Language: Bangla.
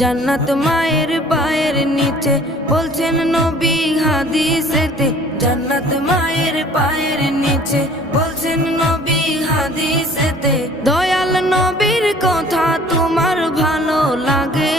জান্নাত মায়ের পায়ের নিচে বলছেন নবী হাদিসেতে। জান্নাত মায়ের পায়ের নিচে বলছেন নবী হাদিসেতে। দয়াল নবীর কথা তোমার ভালো লাগে